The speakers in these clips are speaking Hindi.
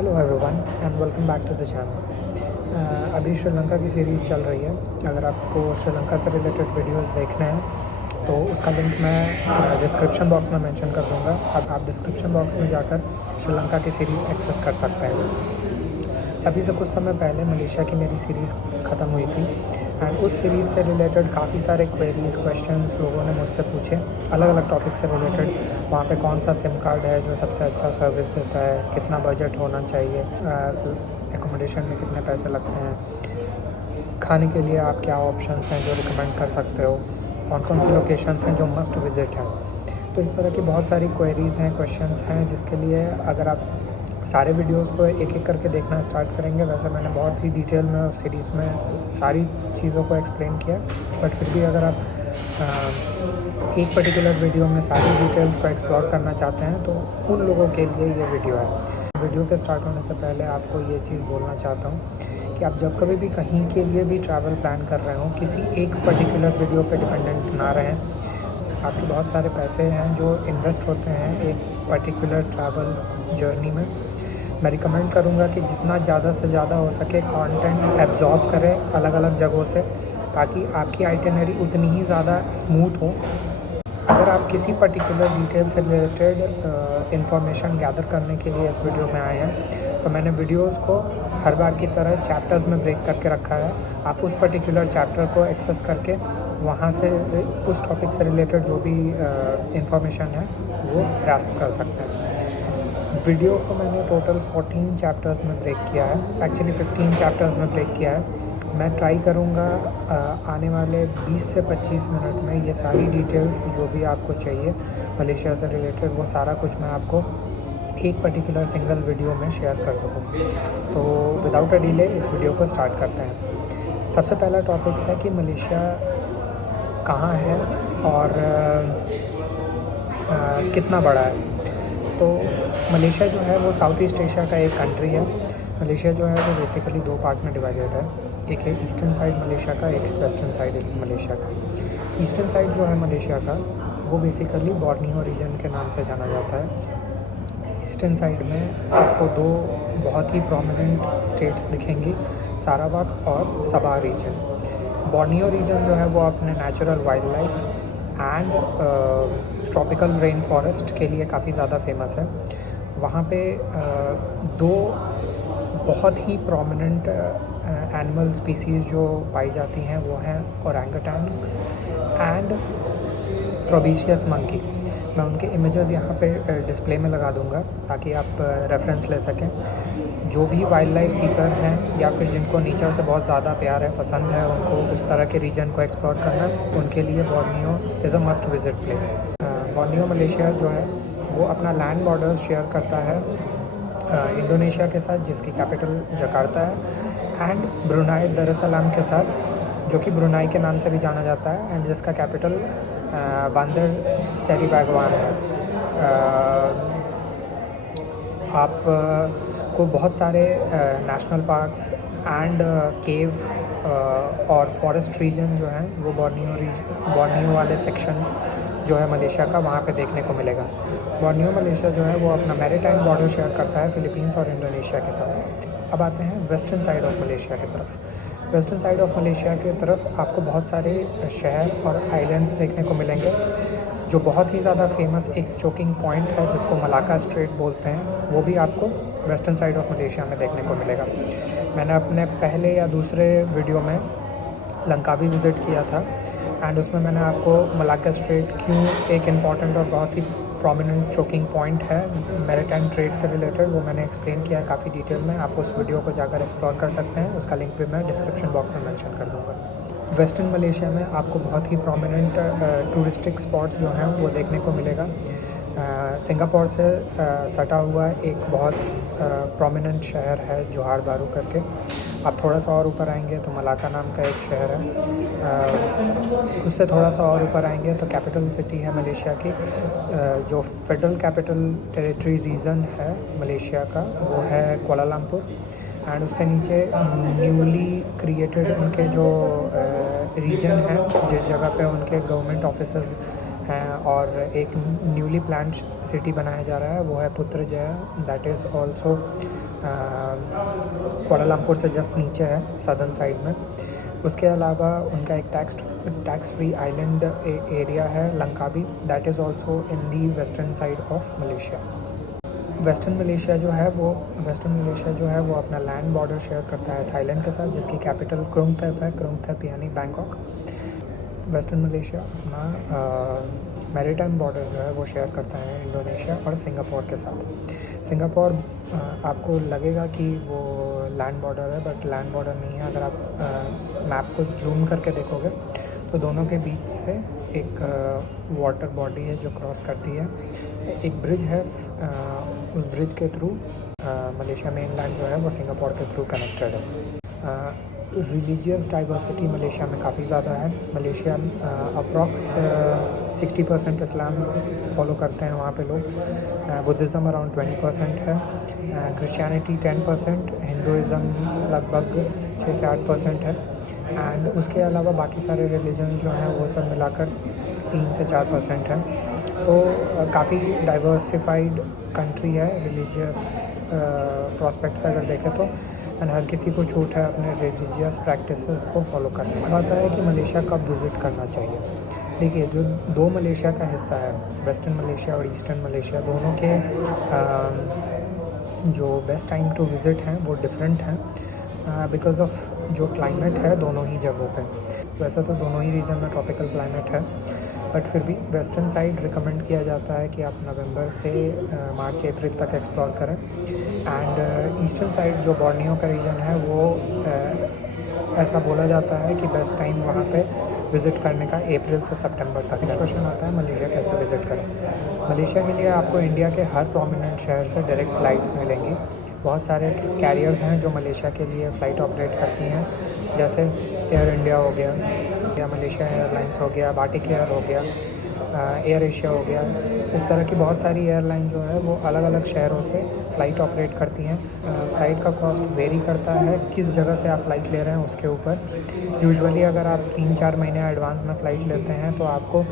Hello everyone and welcome back to the channel. अभी श्रीलंका की सीरीज़ चल रही है। अगर आपको श्रीलंका से रिलेटेड वीडियोस देखने हैं तो उसका लिंक मैं डिस्क्रिप्शन बॉक्स में मेंशन कर दूंगा। अब आप डिस्क्रिप्शन बॉक्स में जाकर श्रीलंका की सीरीज़ एक्सेस कर सकते हैं। अभी से कुछ समय पहले मलेशिया की मेरी सीरीज़ ख़त्म हुई थी एंड उस सीरीज़ से रिलेटेड काफ़ी सारे क्वेरीज़ क्वेश्चंस लोगों ने मुझसे पूछे अलग अलग टॉपिक से रिलेटेड। वहाँ पे कौन सा सिम कार्ड है जो सबसे अच्छा सर्विस देता है, कितना बजट होना चाहिए, एकोमोडेशन में कितने पैसे लगते हैं, खाने के लिए आप क्या ऑप्शंस हैं जो रिकमेंड कर सकते हो, कौन कौन सी लोकेशंस हैं जो मस्ट विज़िट हैं। तो इस तरह की बहुत सारी क्वेरीज़ हैं, क्वेश्चंस हैं, जिसके लिए अगर आप सारे वीडियोस को एक एक करके देखना स्टार्ट करेंगे। वैसे मैंने बहुत ही डिटेल में उस सीरीज़ में सारी चीज़ों को एक्सप्लेन किया, बट फिर भी अगर आप एक पर्टिकुलर वीडियो में सारी डिटेल्स को एक्सप्लोर करना चाहते हैं तो उन लोगों के लिए ये वीडियो है। वीडियो के स्टार्ट होने से पहले आपको ये चीज़ बोलना चाहता हूँ कि आप जब कभी भी कहीं के लिए भी ट्रैवल प्लान कर रहे हो, किसी एक पर्टिकुलर वीडियो पे डिपेंडेंट ना रहें। आपके बहुत सारे पैसे हैं जो इन्वेस्ट होते हैं एक पर्टिकुलर ट्रैवल जर्नी में। मैं रिकमेंड करूँगा कि जितना ज़्यादा से ज़्यादा हो सके कंटेंट एब्जॉर्ब करें अलग अलग जगहों से, ताकि आपकी आइटिनरी उतनी ही ज़्यादा स्मूथ हो। अगर आप किसी पर्टिकुलर डिटेल से रिलेटेड इंफॉर्मेशन गैदर करने के लिए इस वीडियो में आए हैं तो मैंने वीडियोस को हर बार की तरह चैप्टर्स में ब्रेक करके रखा है। आप उस पर्टिकुलर चैप्टर को एक्सेस करके वहाँ से उस टॉपिक से रिलेटेड जो भी इंफॉर्मेशन है वो ग्रास्प कर सकते हैं। वीडियो को मैंने टोटल 14 चैप्टर्स में ब्रेक किया है, एक्चुअली 15 चैप्टर्स में ब्रेक किया है। मैं ट्राई करूँगा आने वाले 20 से 25 मिनट में ये सारी डिटेल्स जो भी आपको चाहिए मलेशिया से रिलेटेड वो सारा कुछ मैं आपको एक पर्टिकुलर सिंगल वीडियो में शेयर कर सकूँ। तो विदाउट अ डिले इस वीडियो को स्टार्ट करते हैं। सबसे पहला टॉपिक है कि मलेशिया कहाँ है और कितना बड़ा है। तो मलेशिया जो है वो साउथ ईस्ट एशिया का एक कंट्री है। मलेशिया जो है वो बेसिकली दो पार्ट में डिवाइडेड है, एक है ईस्टर्न साइड मलेशिया का, एक है वेस्टर्न साइड मलेशिया का। ईस्टर्न साइड जो है मलेशिया का वो बेसिकली बोर्नियो रीजन के नाम से जाना जाता है। ईस्टर्न साइड में आपको दो बहुत ही प्रोमिनेंट स्टेट्स दिखेंगी, सारावाक और सबा रीजन। बोर्नियो रीजन जो है वो अपने natural wild life and tropical rain forest के लिए काफ़ी ज़्यादा फेमस है। वहाँ पे दो बहुत ही प्रोमिनेंट एनिमल स्पीसीज़ जो पाई जाती हैं वो हैं ओरंगुटैन्स एंड ट्रोबिशियस मंकी। मैं उनके इमेजेस यहाँ पे डिस्प्ले में लगा दूँगा ताकि आप रेफरेंस ले सकें। जो भी वाइल्ड लाइफ सीकर हैं या फिर जिनको नेचर से बहुत ज़्यादा प्यार है, पसंद है, उनको उस तरह के रीजन को एक्सप्लोर करना, उनके लिए Borneo is a must visit place. Borneo Malaysia जो है वो अपना लैंड बॉर्डर शेयर करता है इंडोनेशिया के साथ, जिसकी कैपिटल जकार्ता है, एंड ब्रुनाई दरसलाम के साथ, जो कि ब्रुनाई के नाम से भी जाना जाता है, एंड जिसका कैपिटल बंदर सेरी बागवान है। आप को बहुत सारे नेशनल पार्क्स एंड केव और फॉरेस्ट रीजन जो हैं वो बोर्नियो वाले सेक्शन जो है मलेशिया का वहाँ पे देखने को मिलेगा। बोर्नियो मलेशिया जो है वो अपना मैरीटाइम बॉर्डर शेयर करता है फिलीपींस और इंडोनेशिया के साथ। अब आते हैं वेस्टर्न साइड ऑफ मलेशिया की तरफ। वेस्टर्न साइड ऑफ मलेशिया की तरफ आपको बहुत सारे शहर और आइलैंड्स देखने को मिलेंगे। जो बहुत ही ज़्यादा फेमस एक चोकिंग पॉइंट है जिसको मलाका स्ट्रेट बोलते हैं, वो भी आपको वेस्टर्न साइड ऑफ मलेशिया में देखने को मिलेगा। मैंने अपने पहले या दूसरे वीडियो में लंकावी विज़िट किया था एंड उसमें मैंने आपको मलाका स्ट्रेट क्यों एक इम्पॉर्टेंट और बहुत ही प्रोमिनेंट चोकिंग पॉइंट है मैरीटाइम ट्रेड से रिलेटेड, वो मैंने एक्सप्लेन किया है काफ़ी डिटेल में। आप उस वीडियो को जाकर एक्सप्लोर कर सकते हैं, उसका लिंक भी मैं डिस्क्रिप्शन बॉक्स में मेंशन कर दूँगा। वेस्टर्न मलेशिया में आपको बहुत ही प्रोमिनेंट टूरिस्टिक स्पॉट्स जो हैं वो देखने को मिलेगा। सिंगापुर से सटा हुआ एक बहुत प्रोमिनेंट शहर है जोहार बारू करके। आप थोड़ा सा और ऊपर आएंगे तो मलाका नाम का एक शहर है। उससे थोड़ा सा और ऊपर आएंगे तो कैपिटल सिटी है मलेशिया की, जो फेडरल कैपिटल टेरिटरी रीजन है मलेशिया का वो है कुआलालंपुर। एंड उससे नीचे न्यूली क्रिएटेड उनके जो रीजन है, जिस जगह पे उनके गवर्नमेंट ऑफिसेस हैं और एक न्यूली प्लान्ड सिटी बनाया जा रहा है, वो है पुत्रजया। दैट इज़ ऑल्सो कुआलालंपुर से जस्ट नीचे है, सदर्न साइड में। उसके अलावा उनका एक टैक्स फ्री आइलैंड एरिया है Langkawi, that is also in the western side of Malaysia. Western Malaysia जो है वो अपना लैंड बॉर्डर शेयर करता है थाईलैंड के साथ, जिसकी कैपिटल क्रोंग थेप है, क्रोंग थेप यानी बैंकॉक। वेस्टर्न मलेशिया अपना मैरीटाइम बॉर्डर जो है वो शेयर करता है इंडोनेशिया और सिंगापुर के साथ। सिंगापुर आपको लगेगा कि वो लैंड बॉर्डर है, बट लैंड बॉर्डर नहीं है। अगर आप मैप को जूम करके देखोगे तो दोनों के बीच से एक वाटर बॉडी है जो क्रॉस करती है। एक ब्रिज है, उस ब्रिज के थ्रू मलेशिया मेनलैंड जो है वो सिंगापुर के थ्रू कनेक्टेड है। रिलीजियस डाइवर्सिटी मलेशिया में काफ़ी ज़्यादा है। मलेशिया अप्रॉक्स 60% इस्लाम फॉलो करते हैं वहाँ पे लोग। बुद्धिज़्म अराउंड 20% है, क्रिश्चियनिटी 10%, हिंदुज़म लगभग 6 से 8% है, एंड उसके अलावा बाकी सारे रिलीजन जो हैं वो सब मिलाकर 3 से 4% है। तो काफ़ी डाइवर्सिफाइड कंट्री है रिलीजियस प्रॉस्पेक्ट से अगर देखें तो, एंड हर किसी को छूट है अपने रिलीजियस प्रैक्टिसेस को फॉलो करने का। आता है कि मलेशिया कब विज़िट करना चाहिए। देखिए, जो दो मलेशिया का हिस्सा है, वेस्टर्न मलेशिया और ईस्टर्न मलेशिया, दोनों के जो बेस्ट टाइम टू विज़िट हैं वो डिफरेंट हैं बिकॉज़ ऑफ जो क्लाइमेट है दोनों ही जगहों पे। वैसे तो दोनों ही रीजन में ट्रॉपिकल क्लाइमेट है, बट फिर भी वेस्टर्न साइड रिकमेंड किया जाता है कि आप नवंबर से मार्च अप्रैल तक एक्सप्लोर करें, एंड ईस्टर्न साइड जो बॉर्नियो का रीजन है वो ऐसा बोला जाता है कि बेस्ट टाइम वहाँ पे विज़िट करने का अप्रैल से सितंबर तक। नेक्स्ट क्वेश्चन आता है मलेशिया कैसे विज़िट करें। मलेशिया के लिए आपको इंडिया के हर प्रोमिनेंट शहर से डायरेक्ट फ़्लाइट्स मिलेंगी। बहुत सारे कैरियर्स हैं जो मलेशिया के लिए फ़्लाइट ऑपरेट करती हैं, जैसे एयर इंडिया हो गया, या मलेशिया एयरलाइंस हो गया, बाटिक एयर हो गया, एयर एशिया हो गया। इस तरह की बहुत सारी एयरलाइन जो है वो अलग अलग शहरों से फ़्लाइट ऑपरेट करती हैं। फ़्लाइट का कॉस्ट वेरी करता है किस जगह से आप फ़्लाइट ले रहे हैं उसके ऊपर। यूजुअली अगर आप 3-4 महीने एडवांस में फ़्लाइट लेते हैं तो आपको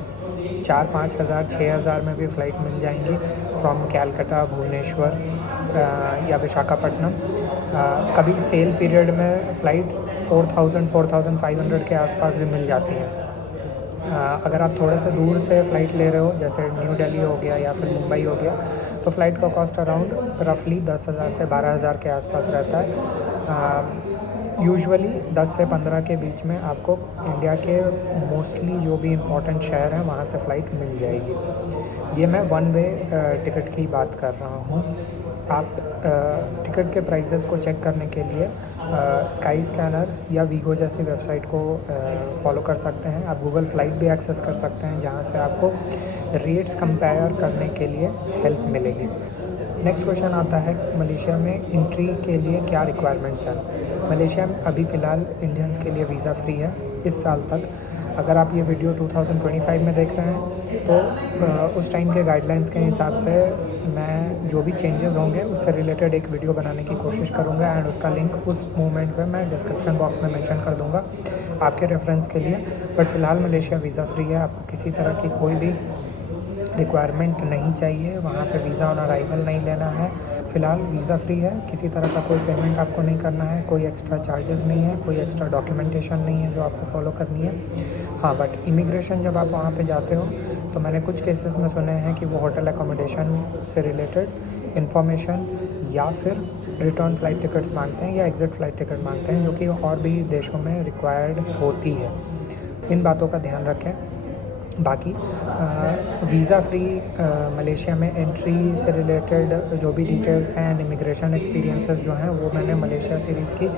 4-5 हज़ार 6 हज़ार में भी फ़्लाइट मिल जाएंगी फ्रॉम कैलकाटा, भुवनेश्वर या विशाखापट्टनम। कभी सेल पीरियड में फ़्लाइट 4,000-4,500 के आसपास भी मिल जाती हैं। अगर आप थोड़े से दूर से फ़्लाइट ले रहे हो, जैसे न्यू दिल्ली हो गया या फिर मुंबई हो गया, तो फ़्लाइट का कॉस्ट अराउंड रफली 10,000 से 12,000 के आसपास रहता है। यूजुअली 10 से 15 के बीच में आपको इंडिया के मोस्टली जो भी इम्पोर्टेंट शहर हैं वहाँ से फ़्लाइट मिल जाएगी। ये मैं वन वे टिकट की बात कर रहा हूँ। आप टिकट के प्राइसेस को चेक करने के लिए स्काई स्कैनर या वीगो जैसी वेबसाइट को फॉलो कर सकते हैं। आप गूगल फ़्लाइट भी एक्सेस कर सकते हैं, जहाँ से आपको रेट्स कंपेयर करने के लिए हेल्प मिलेगी। नेक्स्ट क्वेश्चन आता है मलेशिया में एंट्री के लिए क्या रिक्वायरमेंट्स हैं। मलेशिया में अभी फ़िलहाल इंडियंस के लिए वीज़ा फ्री है इस साल तक। अगर आप ये वीडियो 2025 में देख रहे हैं तो उस टाइम के गाइडलाइंस के हिसाब से मैं जो भी चेंजेस होंगे उससे रिलेटेड एक वीडियो बनाने की कोशिश करूँगा, एंड उसका लिंक उस मोमेंट पे मैं डिस्क्रिप्शन बॉक्स में मेंशन कर दूँगा आपके रेफरेंस के लिए। बट फ़िलहाल मलेशिया वीज़ा फ्री है, आपको किसी तरह की कोई भी रिक्वायरमेंट नहीं चाहिए, वहाँ पे वीज़ा ऑन अराइवल नहीं लेना है। फ़िलहाल वीज़ा फ्री है, किसी तरह का कोई पेमेंट आपको नहीं करना है, कोई एक्स्ट्रा चार्जेस नहीं है, कोई एक्स्ट्रा डॉक्यूमेंटेशन नहीं है जो आपको फॉलो करनी है। हाँ, बट इमिग्रेशन जब आप वहाँ पे जाते हो तो मैंने कुछ केसेस में सुने हैं कि वो होटल अकोमोडेशन से रिलेटेड इन्फॉर्मेशन या फिर रिटर्न फ़्लाइट टिकट्स मांगते हैं या एग्ज़िट फ़्लाइट टिकट मांगते हैं, जो कि और भी देशों में रिक्वायर्ड होती है। इन बातों का ध्यान रखें। बाकी वीज़ा फ्री मलेशिया में एंट्री से रिलेटेड जो भी डिटेल्स हैं एंड इमिग्रेशन एक्सपीरियंसेस जो हैं वो मैंने मलेशिया सीरीज़ की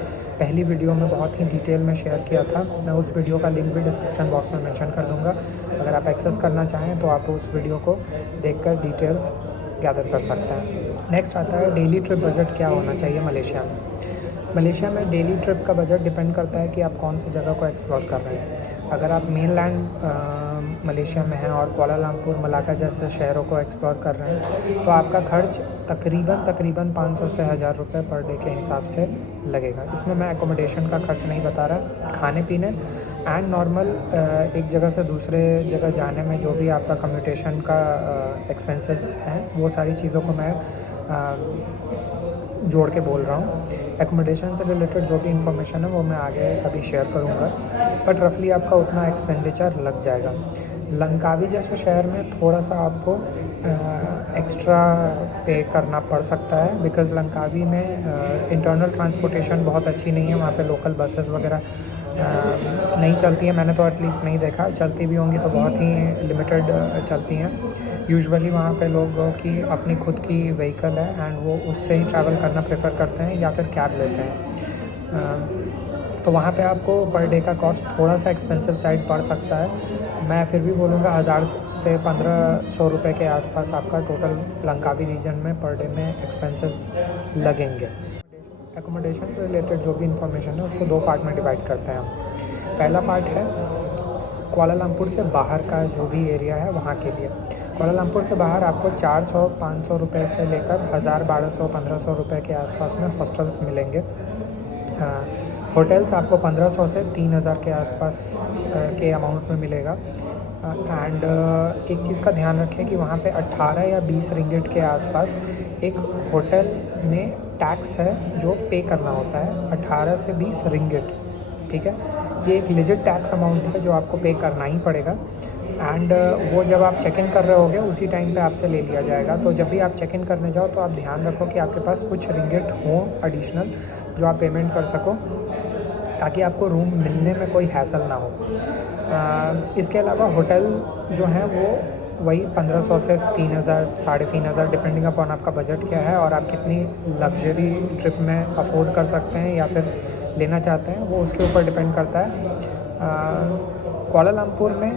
पहली वीडियो में बहुत ही डिटेल में शेयर किया था। मैं उस वीडियो का लिंक भी डिस्क्रिप्शन बॉक्स में मेंशन कर दूंगा। अगर आप एक्सेस करना चाहें तो आप उस वीडियो को देखकर डिटेल्स गैदर कर सकते हैं। नेक्स्ट आता है डेली ट्रिप बजट क्या होना चाहिए मलेशिया में। मलेशिया में डेली ट्रिप का बजट डिपेंड करता है कि आप कौन सी जगह को एक्सप्लोर कर रहे हैं। अगर आप मेनलैंड मलेशिया में हैं और कुआलालंपुर, मलाक्का जैसे शहरों को एक्सप्लोर कर रहे हैं तो आपका खर्च तकरीबन 500 से 1000 रुपये पर डे के हिसाब से लगेगा। इसमें मैं एकोमोडेशन का खर्च नहीं बता रहा, खाने पीने एंड नॉर्मल एक जगह से दूसरे जगह जाने में जो भी आपका कम्यूटेशन का एक्सपेंसेस हैं वो सारी चीज़ों को मैं जोड़ के बोल रहा हूँ। एकोमोडेशन से रिलेटेड जो भी इंफॉर्मेशन है वो मैं आगे अभी शेयर करूँगा, बट रफली आपका उतना एक्सपेंडिचर लग जाएगा। लंकावी जैसे शहर में थोड़ा सा आपको एक्स्ट्रा पे करना पड़ सकता है, बिकॉज़ लंकावी में इंटरनल ट्रांसपोर्टेशन बहुत अच्छी नहीं है। वहाँ पे लोकल बसेस वगैरह नहीं चलती हैं, मैंने तो एटलीस्ट नहीं देखा। चलती भी होंगी तो बहुत ही लिमिटेड चलती हैं। यूजुअली वहाँ पे लोगों की अपनी खुद की व्हीकल है एंड वो उससे ही ट्रैवल करना प्रेफर करते हैं या फिर कैब लेते हैं। तो वहाँ पे आपको पर डे का कॉस्ट थोड़ा सा एक्सपेंसिव साइड पड़ सकता है। मैं फिर भी बोलूँगा 1000 से 1500 रुपये के आसपास आपका टोटल लंकावी रीजन में पर डे में एक्सपेंसेस लगेंगे। एकोमोडेशन से रिलेटेड जो भी इंफॉर्मेशन है उसको 2 पार्ट में डिवाइड करते हैं हम। पहला पार्ट है कुआलालंपुर से बाहर का जो भी एरिया है वहाँ के लिए। कुआलालंपुर से बाहर आपको 400-500 रुपये से लेकर 1000-1200-1500 रुपये के आसपास में हॉस्टल्स मिलेंगे। होटल्स आपको 1500 से 3000 के आसपास के अमाउंट में मिलेगा। एंड एक चीज़ का ध्यान रखें कि वहाँ पे 18 या 20 रिंगिट के आसपास एक होटल में टैक्स है जो पे करना होता है, 18 से 20 रिंगिट, ठीक है। ये एक लेजिट टैक्स अमाउंट है जो आपको पे करना ही पड़ेगा। एंड वो जब आप चेक इन कर रहे होगे उसी टाइम पे आपसे ले लिया जाएगा। तो जब भी आप चेक इन करने जाओ तो आप ध्यान रखो कि आपके पास कुछ रिंगिट हों एडिशनल जो आप पेमेंट कर सको, ताकि आपको रूम मिलने में कोई हैसल ना हो। इसके अलावा होटल जो हैं वो वही 1500 से 3000, 3500 डिपेंडिंग अपॉन आपका बजट क्या है और आप कितनी लग्जरी ट्रिप में अफोर्ड कर सकते हैं या फिर लेना चाहते हैं, वो उसके ऊपर डिपेंड करता है। कुआलालंपुर में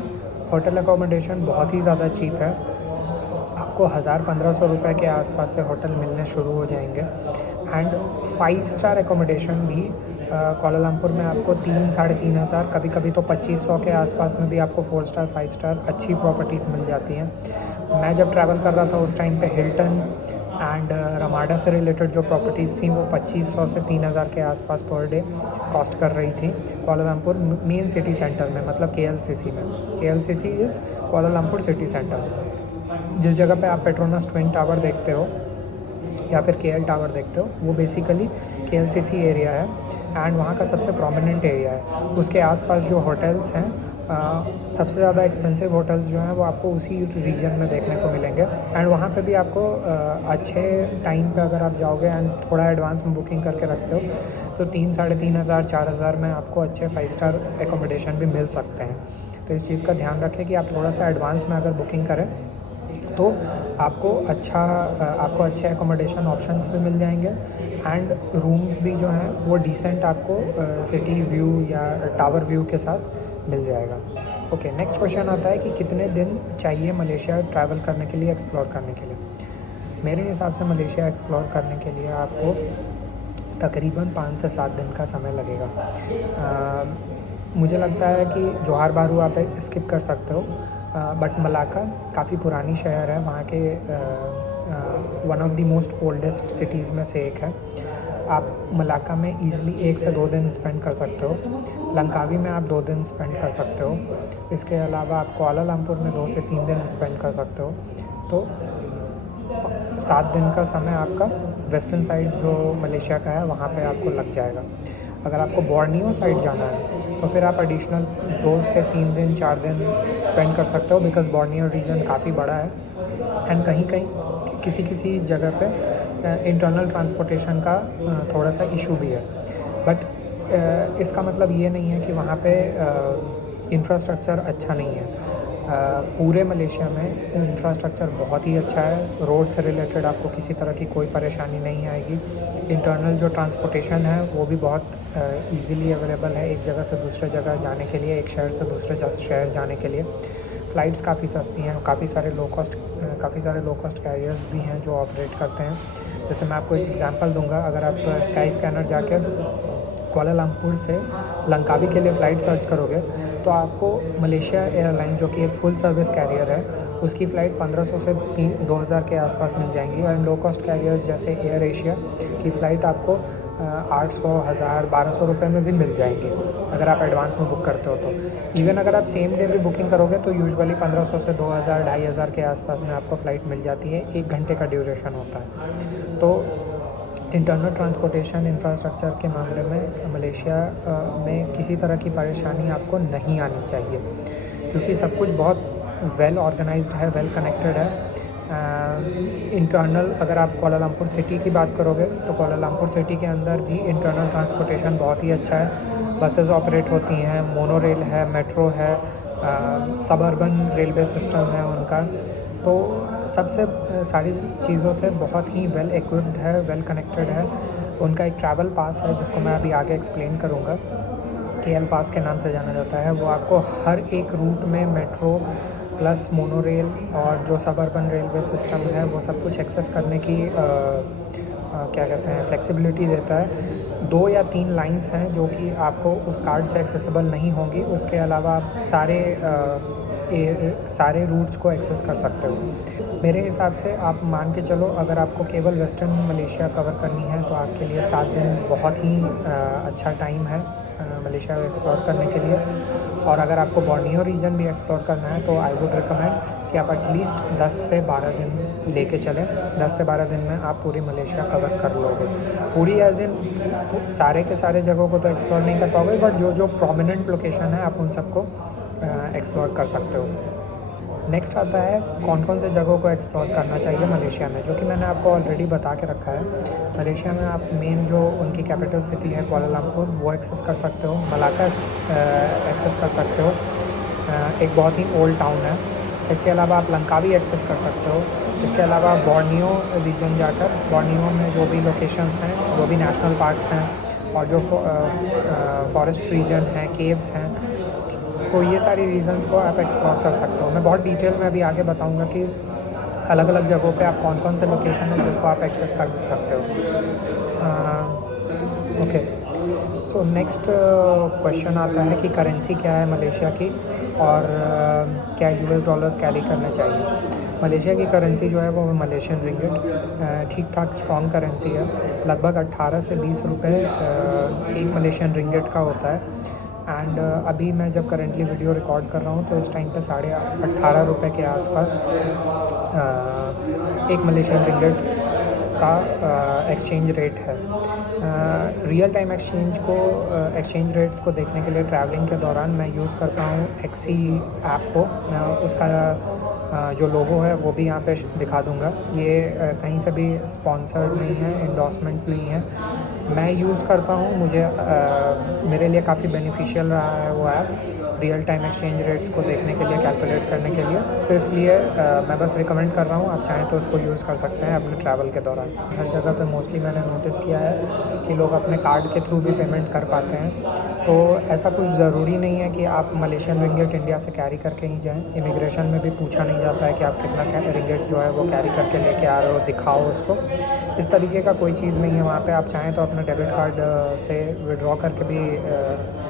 होटल अकोमोडेशन बहुत ही ज़्यादा चीप है। आपको 1000-1500 रुपये के आसपास से होटल मिलने शुरू हो जाएंगे। एंड 5 स्टार एकोमोडेशन भी कुआलालंपुर में आपको 3-3500, कभी कभी तो 2500 के आसपास में भी आपको 4 स्टार 5 स्टार अच्छी प्रॉपर्टीज़ मिल जाती हैं। मैं जब ट्रैवल कर रहा था उस टाइम पे हिल्टन एंड रमाडा से रिलेटेड जो प्रॉपर्टीज़ थी वो 2500 से 3000 के आसपास पर डे कॉस्ट कर रही थी कुआलालंपुर मेन सिटी सेंटर में, मतलब KLCC में। KLCC is Kuala Lumpur city centre. जिस जगह पे आप पेट्रोनस ट्विन टावर देखते हो या फिर KL टावर देखते हो वो बेसिकली KLCC एरिया है एंड वहाँ का सबसे प्रोमिनेंट एरिया है। उसके आसपास जो होटल्स हैं सबसे ज़्यादा एक्सपेंसिव होटल्स जो हैं वो आपको उसी रीजन में देखने को मिलेंगे। एंड वहाँ पे भी आपको अच्छे टाइम पे अगर आप जाओगे एंड थोड़ा एडवांस में बुकिंग करके रखते हो तो 3-3500-4000 में आपको अच्छे 5 स्टार एकोमोडेशन भी मिल सकते हैं। तो इस चीज़ का ध्यान रखें कि आप थोड़ा सा एडवांस में अगर बुकिंग करें तो आपको अच्छे एकोमोडेशन ऑप्शंस भी मिल जाएंगे एंड रूम्स भी जो हैं वो डिसेंट आपको सिटी व्यू या टावर व्यू के साथ मिल जाएगा। ओके, नेक्स्ट क्वेश्चन आता है कि कितने दिन चाहिए मलेशिया ट्रैवल करने के लिए, एक्सप्लोर करने के लिए। मेरे हिसाब से मलेशिया एक्सप्लोर करने के लिए आपको तकरीबन 5 से 7 दिन का समय लगेगा। मुझे लगता है कि जोहार बारू आप स्किप कर सकते हो, बट मलाक्का काफ़ी पुरानी शहर है, वहाँ के one of the most oldest cities में से एक है। आप मलाक्का में ईज़िली 1 से 2 दिन स्पेंड कर सकते हो। लंकावी में आप 2 दिन स्पेंड कर सकते हो। इसके अलावा आप कुआलालंपुर में 2 से 3 दिन स्पेंड कर सकते हो। तो 7 दिन का समय आपका वेस्टर्न साइड जो मलेशिया का है वहाँ पे आपको लग जाएगा। अगर आपको बोर्नियो साइड जाना है तो फिर आप एडिशनल 2 से 3 दिन 4 दिन स्पेंड कर सकते हो, बिकॉज़ बोर्नियो रीजन काफ़ी बड़ा है एंड कहीं कहीं किसी जगह पे इंटरनल ट्रांसपोर्टेशन का थोड़ा सा इशू भी है। बट इसका मतलब ये नहीं है कि वहाँ पे इंफ्रास्ट्रक्चर अच्छा नहीं है। पूरे मलेशिया में इंफ्रास्ट्रक्चर बहुत ही अच्छा है। रोड से रिलेटेड आपको किसी तरह की कोई परेशानी नहीं आएगी। इंटरनल जो ट्रांसपोर्टेशन है वो भी बहुत इजीली अवेलेबल है, एक जगह से दूसरे जगह जाने के लिए, एक शहर से दूसरे शहर जाने के लिए। फ़्लाइट्स काफ़ी सस्ती हैं, काफ़ी सारे लो कॉस्ट कैरियर्स भी हैं जो ऑपरेट करते हैं। जैसे मैं आपको एक एग्जांपल दूंगा, अगर आप स्काई स्कैनर जाकर कुआलालंपुर से लंकावी के लिए फ़्लाइट सर्च करोगे तो आपको मलेशिया एयरलाइंस जो कि एक फुल सर्विस कैरियर है उसकी फ़्लाइट 1500 से 2000 के आसपास मिल जाएंगी। और लो कॉस्ट कैरियर्स जैसे एयर एशिया की फ़्लाइट आपको 800, 1000, 1200 रुपये में भी मिल जाएगी अगर आप एडवांस में बुक करते हो तो। इवन अगर आप सेम डे भी बुकिंग करोगे तो यूजुअली 1500 से 2000, 2500 के आसपास में आपको फ़्लाइट मिल जाती है। 1 घंटे का ड्यूरेशन होता है। तो इंटरनल ट्रांसपोर्टेशन इंफ्रास्ट्रक्चर के मामले में मलेशिया में किसी तरह की परेशानी आपको नहीं आनी चाहिए, क्योंकि सब कुछ बहुत वेल ऑर्गेनाइज्ड है, वेल कनेक्टेड है। इंटरनल अगर आप कुआलालंपुर सिटी की बात करोगे तो कुआलालंपुर सिटी के अंदर भी इंटरनल ट्रांसपोर्टेशन बहुत ही अच्छा है। बसेस ऑपरेट होती हैं, मोनोरेल है, मेट्रो है, सबअर्बन रेलवे सिस्टम है उनका। तो सबसे सारी चीज़ों से बहुत ही वेल इक्विप्ड है, वेल कनेक्टेड है। उनका एक ट्रैवल पास है जिसको मैं अभी आगे एक्सप्लेन करूँगा, KL पास के नाम से जाना जाता है। वो आपको हर एक रूट में मेट्रो प्लस मोनोरेल और जो सबअर्बन रेलवे सिस्टम है वो सब कुछ एक्सेस करने की क्या कहते हैं फ्लेक्सिबिलिटी देता है। 2 या 3 लाइंस हैं जो कि आपको उस कार्ड से एक्सेसिबल नहीं होंगी। उसके अलावा आप सारे रूट्स को एक्सेस कर सकते हो। मेरे हिसाब से आप मान के चलो, अगर आपको केवल वेस्टर्न मलेशिया कवर करनी है तो आपके लिए 7 दिन बहुत ही अच्छा टाइम है मलेशिया एक्सप्लोर करने के लिए। और अगर आपको बोर्नियो रीजन भी एक्सप्लोर करना है तो आई वुड रिकमेंड कि आप एटलीस्ट 10 से 12 दिन लेके चलें। 10 से 12 दिन में आप पूरी मलेशिया कवर कर लोगे। पूरी एज इन सारे के सारे जगहों को तो एक्सप्लोर नहीं कर पाओगे, बट जो जो प्रोमिनेंट लोकेशन है आप उन सबको एक्सप्लोर कर सकते हो। नेक्स्ट आता है कौन कौन से जगहों को एक्सप्लोर करना चाहिए मलेशिया में, जो कि मैंने आपको ऑलरेडी बता के रखा है। मलेशिया में आप मेन जो उनकी कैपिटल सिटी है कुआलालंपुर वो एक्सेस कर सकते हो। मलाक्का एक्सेस कर सकते हो, एक बहुत ही ओल्ड टाउन है। इसके अलावा आप लंकावी एक्सेस कर सकते हो। इसके अलावा बोर्नियो रीजन जाकर बोर्नियो में जो भी लोकेशंस हैं, जो भी नेशनल पार्क्स हैं और जो फॉरेस्ट रीजन हैं, केव्स हैं, तो ये सारी रीजन्स को आप एक्सप्लोर कर सकते हो। मैं बहुत डिटेल में अभी आगे बताऊंगा कि अलग अलग जगहों पे आप कौन कौन से लोकेशन है जिसको आप एक्सेस कर सकते हो। ओके, सो नेक्स्ट क्वेश्चन आता है कि करेंसी क्या है मलेशिया की और क्या US डॉलर्स कैरी करने चाहिए। मलेशिया की करेंसी जो है वो मलेशियन रिंगिट ठीक ठाक स्ट्रॉन्ग करेंसी है। लगभग 18 से 20 रुपये एक मलेशियन रिंगिट का होता है। एंड अभी मैं जब करेंटली वीडियो रिकॉर्ड कर रहा हूँ तो इस टाइम पे 18.5 रुपये के आसपास एक मलेशियन रिंगिट का एक्सचेंज रेट है। रियल टाइम एक्सचेंज रेट्स को देखने के लिए ट्रैवलिंग के दौरान मैं यूज़ करता हूँ एक्सी ऐप को। उसका जो लोगो है वो भी यहाँ पे दिखा दूँगा। ये कहीं से भी स्पॉन्सर्ड नहीं है, एंडोर्समेंट नहीं है। मैं यूज़ करता हूँ, मेरे लिए काफ़ी बेनिफिशियल रहा है वो app real time exchange rates को देखने के लिए, कैलकुलेट करने के लिए। तो इसलिए मैं बस रिकमेंड कर रहा हूँ, आप चाहें तो उसको यूज़ कर सकते हैं अपने ट्रैवल के दौरान। हर जगह पे मोस्टली मैंने नोटिस किया है कि लोग अपने कार्ड के थ्रू भी पेमेंट कर पाते हैं। तो ऐसा कुछ ज़रूरी नहीं है कि आप मलेशियन रिंगिट इंडिया से कैरी करके ही जाएँ। इमिग्रेशन में भी पूछा नहीं जाता है कि आप कितना रिंगिट जो है वो कैरी करके लेके आ रहे हो, दिखाओ उसको। इस तरीके का कोई चीज़ नहीं है वहाँ पे। आप चाहें तो अपना डेबिट कार्ड से विड्रॉ करके भी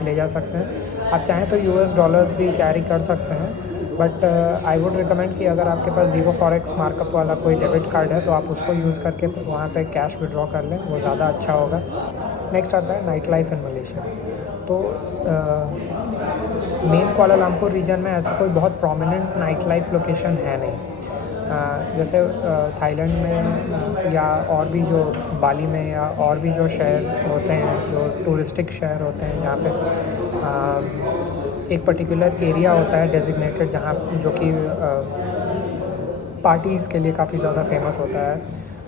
ले जा सकते हैं। आप चाहें तो US डॉलर्स भी कैरी कर सकते हैं, बट आई वुड रिकमेंड कि अगर आपके पास 0 फॉरेक्स मार्कअप वाला कोई डेबिट कार्ड है तो आप उसको यूज़ करके वहाँ पे कैश विड्रॉ कर लें, वो ज़्यादा अच्छा होगा। नेक्स्ट आता है नाइट लाइफ इन मलेशिया। तो मेन कुआलालंपुर रीजन में ऐसा कोई बहुत प्रोमिनेंट नाइट लाइफ लोकेशन है नहीं। जैसे थाईलैंड में या और भी जो बाली में या और भी जो शहर होते हैं, जो टूरिस्टिक शहर होते हैं, जहाँ पे एक पर्टिकुलर एरिया होता है डेजिग्नेटेड, जहाँ जो कि पार्टीज़ के लिए काफ़ी ज़्यादा फेमस होता है,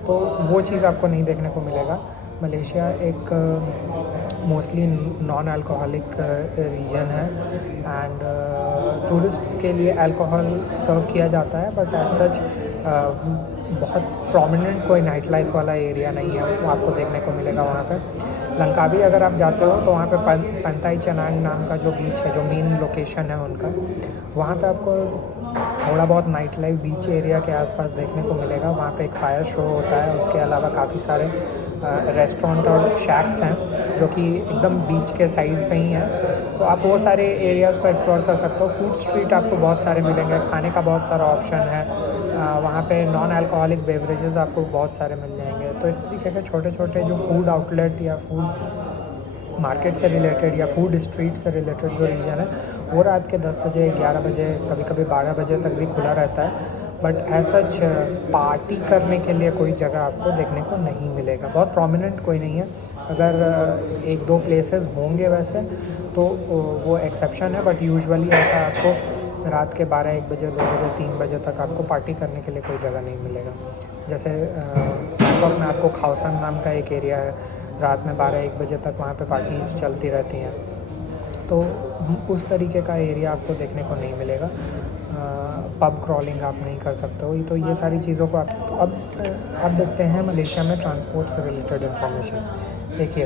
तो वो चीज़ आपको नहीं देखने को मिलेगा। मलेशिया एक मोस्टली नॉन अल्कोहलिक रीजन है एंड टूरिस्ट के लिए अल्कोहल सर्व किया जाता है, बट एज सच बहुत प्रोमिनेंट कोई नाइट लाइफ वाला एरिया नहीं है वो आपको देखने को मिलेगा वहाँ पे। लंकावी अगर आप जाते हो तो वहाँ पे पंताई चनांग नाम का जो बीच है, जो मेन लोकेशन है उनका, वहाँ पे आपको थोड़ा बहुत नाइट लाइफ बीच एरिया के आसपास देखने को मिलेगा। वहाँ पे एक फायर शो होता है, उसके अलावा काफ़ी सारे रेस्टोरेंट और शैक्स हैं जो कि एकदम बीच के साइड पे ही हैं, तो आप वो सारे एरियाज़ को एक्सप्लोर कर सकते हो। फूड स्ट्रीट आपको बहुत सारे मिलेंगे, खाने का बहुत सारा ऑप्शन है वहाँ पे। नॉन अल्कोहलिक बेवरेजेस आपको बहुत सारे मिल जाएंगे। तो इस तरीके के छोटे छोटे जो फूड आउटलेट या फूड मार्केट से रिलेटेड या फूड स्ट्रीट से रिलेटेड जो रीजन है वो रात के 10 बजे, 11 बजे, कभी कभी 12 बजे तक भी खुला रहता है। बट ऐसा पार्टी करने के लिए कोई जगह आपको देखने को नहीं मिलेगा, बहुत प्रोमिनेंट कोई नहीं है। अगर एक दो प्लेसेस होंगे वैसे तो वो एक्सेप्शन है, बट यूजुअली ऐसा आपको रात के 12-1 बजे, 2 बजे, 3 बजे तक आपको पार्टी करने के लिए कोई जगह नहीं मिलेगा। जैसे बैंकॉक में आपको खाओसन नाम का एक एरिया है, रात में 12-1 बजे तक वहाँ पे पार्टीज चलती रहती हैं, तो उस तरीके का एरिया आपको देखने को नहीं मिलेगा। पब क्रॉलिंग आप नहीं कर सकते हो। तो ये सारी चीज़ों को आप अब देखते हैं मलेशिया में ट्रांसपोर्ट से रिलेटेड इन्फॉर्मेशन। देखिए,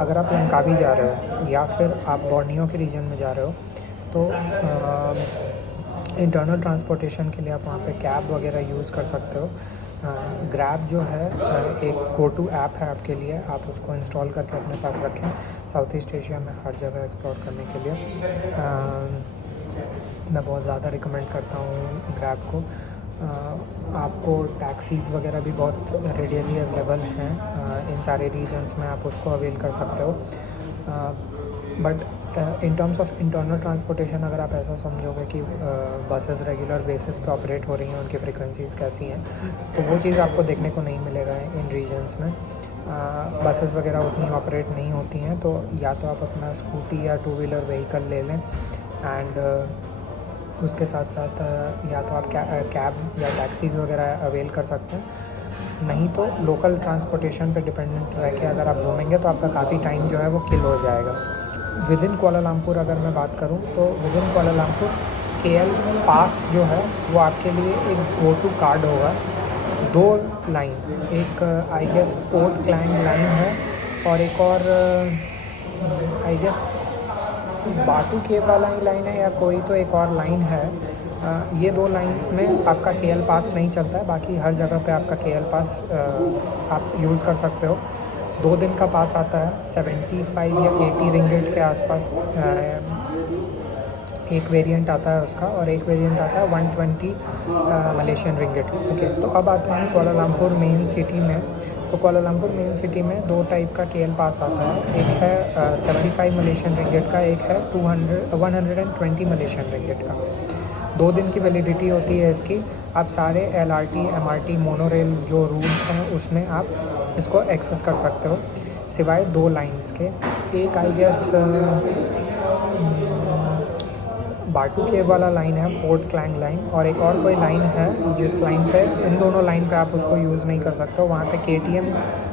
अगर आप लंकावी जा रहे हो या फिर आप बोर्नियो के रीजन में जा रहे हो तो इंटरनल ट्रांसपोर्टेशन के लिए आप वहाँ पे कैब वगैरह यूज़ कर सकते हो। ग्रैब जो है एक गो टू ऐप है आपके लिए, आप उसको इंस्टॉल करके अपने पास रखें। साउथ ईस्ट एशिया में हर जगह एक्सप्लोर करने के लिए मैं बहुत ज़्यादा रिकमेंड करता हूँ ग्रैब को। आपको टैक्सीज़ वगैरह भी बहुत रेडियली अवेलेबल हैं इन सारे रीजन्स में, आप उसको अवेल कर सकते हो। But in terms of internal transportation अगर आप ऐसा समझोगे कि बसेस रेगुलर बेसिस पे ऑपरेट हो रही हैं, उनकी फ्रीक्वेंसीज़ कैसी हैं, तो वो चीज़ आपको देखने को नहीं मिलेगा इन रीजन्स में। बसेस वगैरह उतनी ऑपरेट नहीं होती हैं, तो या तो आप अपना स्कूटी या 2 व्हीलर व्हीकल ले लें एंड उसके साथ साथ या तो आप कैब या टैक्सीज़ वगैरह अवेल कर सकते हैं। नहीं तो लोकल ट्रांसपोर्टेशन पे डिपेंडेंट रह के अगर आप घूमेंगे तो आपका काफ़ी टाइम जो है वो किल हो जाएगा। विद इन कुआलालंपुर अगर मैं बात करूं तो विद इन कुआलालंपुर KL पास जो है वो आपके लिए एक गो टू कार्ड होगा। 2 लाइन, एक I guess Port Klang line है और एक और आई गेस बाटू केव वाला ही लाइन है या कोई तो एक और लाइन है। ये 2 लाइंस में आपका KL पास नहीं चलता है, बाकी हर जगह पे आपका KL पास आप यूज़ कर सकते हो। 2 दिन का पास आता है 75 या 80 रिंगिट के आसपास। एक वेरिएंट आता है उसका और एक वेरिएंट आता है 120 मलेशियन रिंगिट। ओके, तो अब आते हैं कुआलालंपुर मेन सिटी में। तो कुआलालंपुर मेन सिटी में 2 टाइप का KL पास आता है, एक है 75 मलेशियन रिंगिट का, एक है 120 मलेशियन रिंगिट का। 2 दिन की वैलिडिटी होती है इसकी। आप सारे LRT MRT मोनोरेल जो रूट्स हैं उसमें आप इसको एक्सेस कर सकते हो, सिवाय 2 लाइंस के। एक आई गेस बाटू केव वाला लाइन है, पोर्ट क्लैंग लाइन, और एक और कोई लाइन है जिस लाइन पे, इन दोनों लाइन पे आप उसको यूज़ नहीं कर सकते हो। वहाँ पे KTM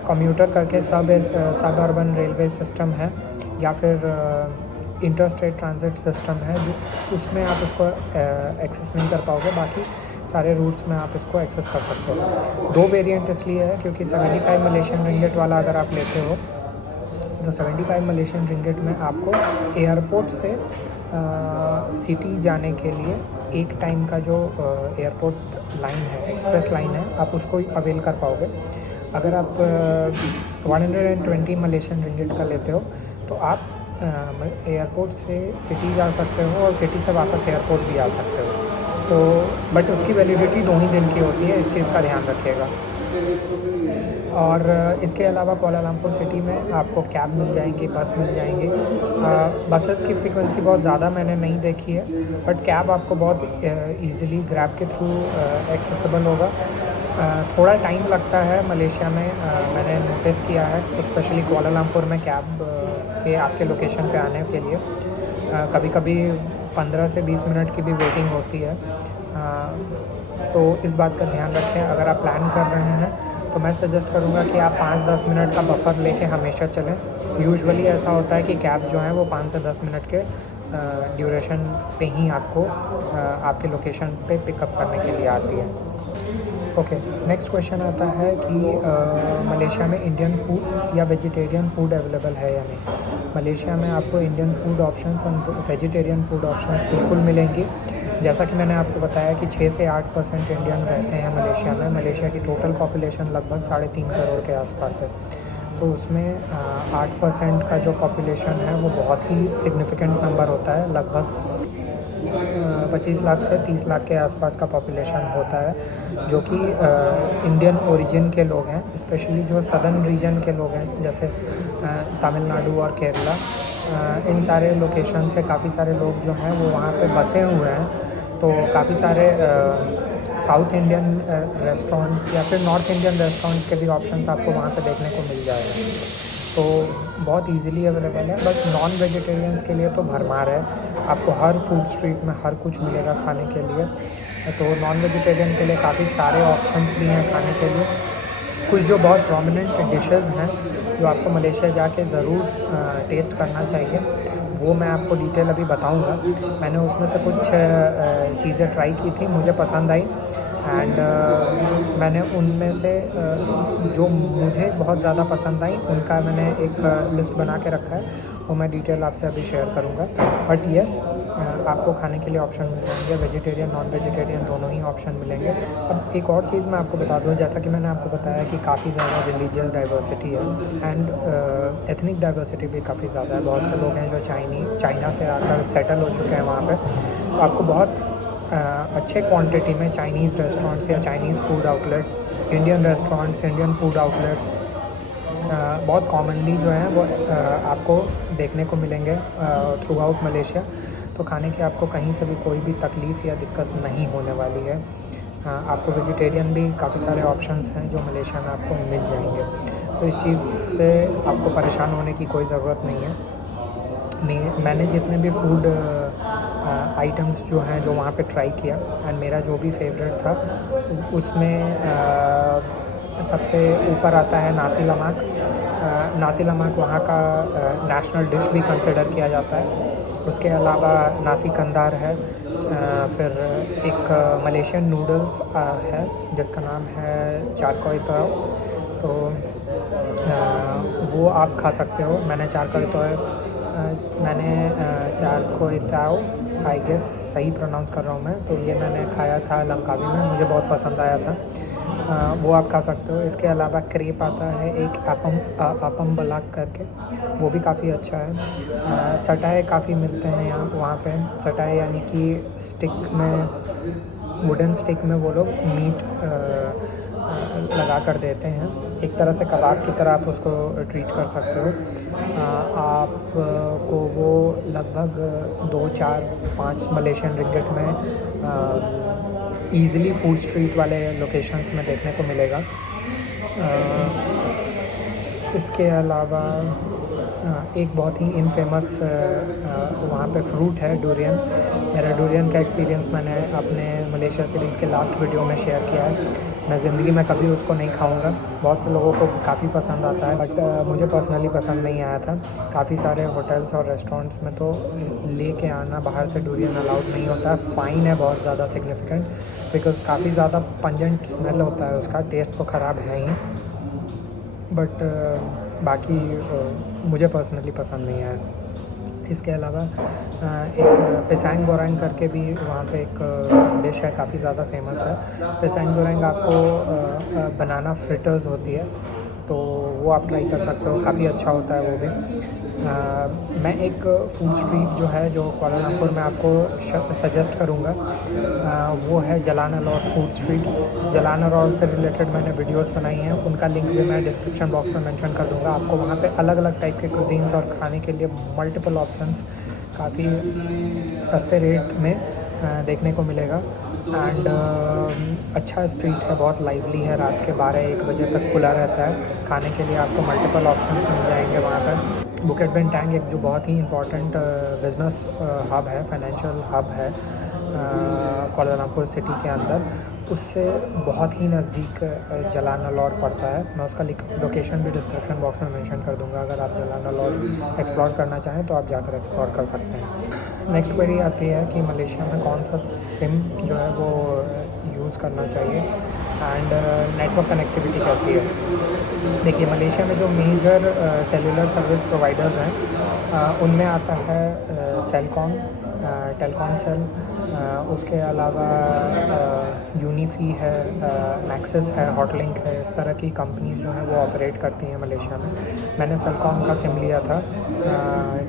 कम्यूटर करके सब अर्बन रेलवे सिस्टम है या फिर इंटरस्टेट ट्रांजिट सिस्टम है, जो उसमें आप उसको एक्सेस नहीं कर पाओगे। बाकी सारे रूट्स में आप इसको एक्सेस कर सकते हो। 2 वेरिएंट इसलिए है क्योंकि 75 मलेशियन रिंगिट वाला अगर आप लेते हो तो 75 मलेशियन रिंगिट में आपको एयरपोर्ट से सिटी जाने के लिए एक टाइम का जो एयरपोर्ट लाइन है, एक्सप्रेस लाइन है, आप उसको अवेल कर पाओगे। अगर आप 120 मलेशियन रिंगिट का लेते हो तो आप एयरपोर्ट से सिटी जा सकते हो और सिटी से वापस एयरपोर्ट भी आ सकते हो। तो बट उसकी वैलिडिटी 2 ही दिन की होती है, इस चीज़ का ध्यान रखिएगा। और इसके अलावा कुआलालंपुर सिटी में आपको कैब मिल जाएंगी, बस मिल जाएंगी। बसेस की फ्रीक्वेंसी बहुत ज़्यादा मैंने नहीं देखी है, बट कैब आपको बहुत इजीली ग्रैब के थ्रू एक्सेसिबल होगा। थोड़ा टाइम लगता है मलेशिया में, मैंने नोटिस किया है, स्पेशली कुआलालंपुर में कैब के आपके लोकेशन पे आने के लिए कभी कभी 15 से 20 मिनट की भी वेटिंग होती है। तो इस बात का ध्यान रखें। अगर आप प्लान कर रहे हैं तो मैं सजेस्ट करूँगा कि आप 5-10 मिनट का बफर लेके हमेशा चलें। यूजुअली ऐसा होता है कि कैब जो है वो 5 से 10 मिनट के ड्यूरेशन पे ही आपको आपके लोकेशन पे पिकअप करने के लिए आती है। ओके, नेक्स्ट क्वेश्चन आता है कि मलेशिया में इंडियन फूड या वेजिटेरियन फूड अवेलेबल है या नहीं। मलेशिया में आपको इंडियन फूड ऑप्शंस और वेजिटेरियन फूड ऑप्शंस बिल्कुल मिलेंगी। जैसा कि मैंने आपको बताया कि 6 से 8% इंडियन रहते हैं मलेशिया में। मलेशिया की टोटल पॉपुलेशन लगभग 3.5 करोड़ के आसपास है। तो उसमें 8% का जो पॉपुलेशन है वो बहुत ही सिग्निफिकेंट नंबर होता है। लगभग 25 लाख से 30 लाख के आसपास का पॉपुलेशन होता है, जो कि इंडियन ओरिजिन के लोग हैं। स्पेशली जो सदर्न रीजन के लोग हैं, जैसे तमिलनाडु और केरला, इन सारे लोकेशन से काफ़ी सारे लोग जो हैं वो वहाँ पे बसे हुए हैं। तो काफ़ी सारे साउथ इंडियन रेस्टोरेंट्स या फिर नॉर्थ इंडियन रेस्टोरेंट्स के भी ऑप्शंस आपको वहाँ पे देखने को मिल जाएगा। तो बहुत इजीली अवेलेबल है। बस नॉन वेजिटेरियंस के लिए तो भरमार है, आपको हर फूड स्ट्रीट में हर कुछ मिलेगा खाने के लिए। तो नॉन वेजिटेरियन के लिए काफ़ी सारे ऑप्शंस भी हैं खाने के लिए। कुछ जो बहुत प्रोमिनेंट डिशेस हैं जो आपको मलेशिया जाके ज़रूर टेस्ट करना चाहिए, वो मैं आपको डिटेल अभी बताऊंगा। मैंने उसमें से कुछ चीज़ें ट्राई की थी, मुझे पसंद आई। एंड मैंने उनमें से जो मुझे बहुत ज़्यादा पसंद आई उनका मैंने एक लिस्ट बना के रखा है, वो मैं डिटेल आपसे अभी शेयर करूँगा। बट येस, आपको खाने के लिए ऑप्शन मिल जाएंगे, वेजिटेरियन नॉन वेजिटेरियन दोनों ही ऑप्शन मिलेंगे। अब एक और चीज़ मैं आपको बता दूँ, जैसा कि मैंने आपको बताया कि काफ़ी ज़्यादा रिलीजियस डाइवर्सिटी है एंड एथनिक डाइवर्सिटी भी काफ़ी ज़्यादा है। बहुत से लोग हैं जो चाइना से आकर सेटल हो चुके हैं वहाँ पे। तो आपको बहुत अच्छे क्वांटिटी में चाइनीज़ रेस्टोरेंट्स या Chinese food outlets, Indian restaurants, Indian food outlets बहुत कॉमनली जो हैं वो आपको देखने को मिलेंगे थ्रू आउट मलेशिया। तो खाने की आपको कहीं से भी कोई भी तकलीफ़ या दिक्कत नहीं होने वाली है। आपको वेजिटेरियन भी काफ़ी सारे ऑप्शंस हैं जो मलेशिया में आपको मिल जाएंगे। तो इस चीज़ से आपको परेशान होने की कोई ज़रूरत नहीं है। मैंने जितने भी फूड आइटम्स जो हैं जो वहाँ पे ट्राई किया, एंड मेरा जो भी फेवरेट था उसमें सबसे ऊपर आता है नासी लमाक। नासी लमाक वहाँ का नेशनल डिश भी कंसिडर किया जाता है। उसके अलावा नासी कंदार है, फिर एक मलेशियन नूडल्स है जिसका नाम है चारकोई ताओ। तो वो आप खा सकते हो। मैंने चारकोई ताओ आई गेस सही प्रोनाउंस कर रहा हूँ मैं, तो ये मैंने खाया था लंकावी में, मुझे बहुत पसंद आया था। वो आप खा सकते हो। इसके अलावा क्रेप आता है एक अपम बलाक करके, वो भी काफ़ी अच्छा है। सटाए काफ़ी मिलते हैं यहाँ वहाँ पे। सटाए यानी कि स्टिक में, वुडन स्टिक में वो लोग मीट लगा कर देते हैं। एक तरह से कबाब की तरह आप उसको ट्रीट कर सकते हो। आपको वो लगभग 2, 4, 5 मलेशियन रिंगिट में ईज़िली फूड स्ट्रीट वाले लोकेशंस में देखने को मिलेगा। इसके अलावा एक बहुत ही इनफेमस वहाँ पे फ्रूट है डूरियन। मेरा डूरियन का एक्सपीरियंस मैंने अपने मलेशिया सीरीज़ के लास्ट वीडियो में शेयर किया है। मैं ज़िंदगी में कभी उसको नहीं खाऊंगा। बहुत से लोगों को काफ़ी पसंद आता है, बट मुझे पर्सनली पसंद नहीं आया था। काफ़ी सारे होटल्स और रेस्टोरेंट्स में तो लेके आना बाहर से डूरियन अलाउड नहीं होता। फ़ाइन है बहुत ज़्यादा सिग्निफिकेंट, बिकॉज़ काफ़ी ज़्यादा पंजेंट स्मेल होता है उसका। टेस्ट तो ख़राब है ही, बट बाकी मुझे पर्सनली पसंद नहीं आया। इसके अलावा एक पेसैंग गोरैंग करके भी वहाँ पे एक डिश है, काफ़ी ज़्यादा फेमस है। पेसैंग गोरैंग आपको बनाना फ्रिटर्स होती है, तो वो आप ट्राई कर सकते हो, काफ़ी अच्छा होता है वो भी। मैं एक फूड स्ट्रीट जो है जो कुआलालंपुर में आपको सजेस्ट करूँगा, वो है जलानलौर फूड स्ट्रीट। जलानलौर से रिलेटेड मैंने वीडियोस बनाई हैं, उनका लिंक भी मैं डिस्क्रिप्शन बॉक्स में मेंशन कर दूँगा। आपको वहाँ पे अलग अलग टाइप के कुजीन्स और खाने के लिए मल्टीपल ऑप्शंस काफ़ी सस्ते रेट में देखने को मिलेगा। एंड अच्छा स्ट्रीट है, बहुत लाइवली है। रात के 12-1 बजे तक खुला रहता है। खाने के लिए आपको मल्टीपल ऑप्शंस मिल जाएंगे वहाँ पर। बुकेट बेंटांग एक जो बहुत ही इम्पॉर्टेंट बिज़नेस हब है, फाइनेंशियल हब है कुआलालंपुर सिटी के अंदर, उससे बहुत ही नज़दीक जलानलौर पड़ता है। मैं उसका लोकेशन भी डिस्क्रिप्शन बॉक्स में मेंशन कर दूंगा। अगर आप जलानलौर एक्सप्लोर करना चाहें तो आप जाकर एक्सप्लोर कर सकते हैं। नेक्स्ट क्वेरी आती है कि मलेशिया में कौन सा सिम जो है वो यूज़ करना चाहिए। एंड नेटवर्क कनेक्टिविटी कैसी है। देखिए मलेशिया में जो मेजर सेलुलर सर्विस प्रोवाइडर्स हैं उनमें आता है सेलकॉम, टेलकॉम सेल, उसके अलावा यूनिफी है, मैक्सिस है, हॉटलिंक है। इस तरह की कंपनीज जो हैं वो ऑपरेट करती हैं मलेशिया में। मैंने सेलकॉम का सिम लिया था,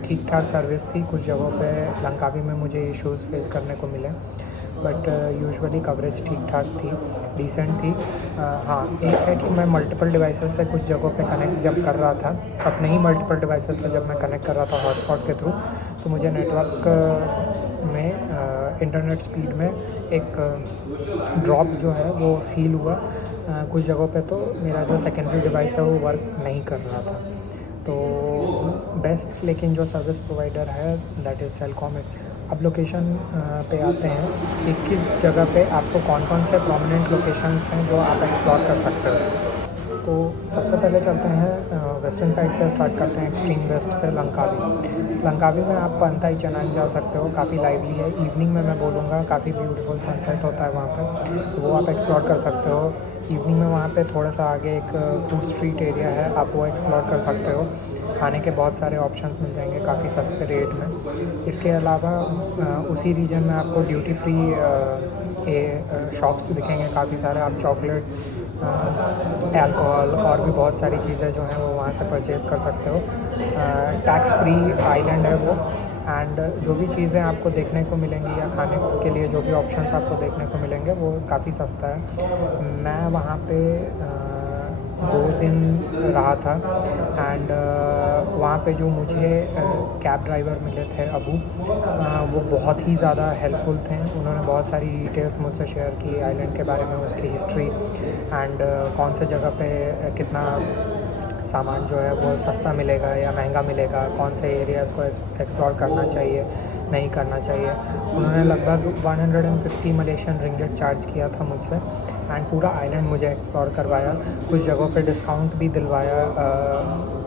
ठीक ठाक सर्विस थी। कुछ जगहों पे लंकावी में मुझे इश्यूज़ फेस करने को मिले, बट यूजुअली कवरेज ठीक ठाक थी, डिसेंट थी। हाँ, एक है कि मैं मल्टीपल डिवाइसेस से कुछ जगहों पे कनेक्ट जब कर रहा था, अपने ही मल्टीपल डिवाइसेस से जब मैं कनेक्ट कर रहा था हॉटस्पॉट के थ्रू, तो मुझे नेटवर्क में इंटरनेट स्पीड में एक ड्रॉप जो है वो फील हुआ। कुछ जगहों पे तो मेरा जो सेकेंडरी डिवाइस है वो वर्क नहीं कर रहा था। तो बेस्ट लेकिन जो सर्विस प्रोवाइडर है दैट इज़ सेलकॉम। अब लोकेशन पे आते हैं कि किस जगह पे आपको कौन कौन से प्रोमिनेंट लोकेशंस हैं जो आप एक्सप्लोर कर सकते हो। तो सबसे पहले चलते हैं वेस्टर्न साइड से, स्टार्ट करते हैं एक्सट्रीम वेस्ट से लंकावी। लंकावी में आप पंथाई चनान जा सकते हो, काफ़ी लाइवली है। इवनिंग में मैं बोलूँगा काफ़ी ब्यूटीफुल सनसेट होता है वहाँ पे, तो वो आप एक्सप्लोर कर सकते हो। इवनिंग में वहाँ पे थोड़ा सा आगे एक फूड स्ट्रीट एरिया है, आप वो एक्सप्लोर कर सकते हो। खाने के बहुत सारे ऑप्शंस मिल जाएंगे काफ़ी सस्ते रेट में। इसके अलावा उसी रीजन में आपको ड्यूटी फ्री शॉप्स दिखेंगे काफ़ी सारे। आप चॉकलेट, अल्कोहल और भी बहुत सारी चीज़ें जो हैं वो वहाँ से परचेज़ कर सकते हो। टैक्स फ्री आइलैंड है वो, एंड जो भी चीज़ें आपको देखने को मिलेंगी या खाने के लिए जो भी ऑप्शंस आपको देखने को मिलेंगे वो काफ़ी सस्ता है। मैं वहाँ पे 2 दिन रहा था, एंड वहाँ पे जो मुझे कैब ड्राइवर मिले थे अबू, वो बहुत ही ज़्यादा हेल्पफुल थे। उन्होंने बहुत सारी डिटेल्स मुझसे शेयर की आइलैंड के बारे में, उसकी हिस्ट्री, एंड कौन से जगह पे कितना सामान जो है वो सस्ता मिलेगा या महंगा मिलेगा, कौन से एरियाज़ को एक्सप्लोर करना चाहिए, नहीं करना चाहिए। उन्होंने लगभग 150 मलेशियन रिंगिट चार्ज किया था मुझसे, एंड पूरा आइलैंड मुझे एक्सप्लोर करवाया। कुछ जगहों पे डिस्काउंट भी दिलवाया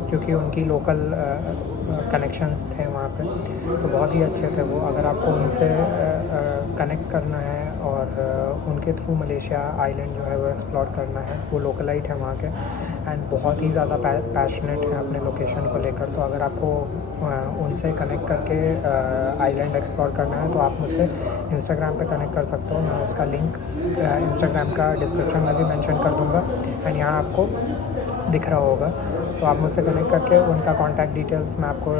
क्योंकि उनकी लोकल कनेक्शंस थे वहाँ पे, तो बहुत ही अच्छे थे वो। अगर आपको उनसे कनेक्ट करना है और उनके थ्रू मलेशिया आइलैंड जो है वो एक्सप्लोर करना है, वो लोकलाइट है वहाँ के, एंड बहुत ही ज़्यादा पैशनेट है अपने लोकेशन को लेकर। तो अगर आपको उनसे कनेक्ट करके आइलैंड एक्सप्लोर करना है तो आप मुझसे इंस्टाग्राम पे कनेक्ट कर सकते हो। मैं उसका लिंक इंस्टाग्राम का डिस्क्रिप्शन में भी मेंशन कर दूँगा, एंड यहाँ आपको दिख रहा होगा। तो आप मुझसे कनेक्ट करके उनका कॉन्टैक्ट डिटेल्स मैं आपको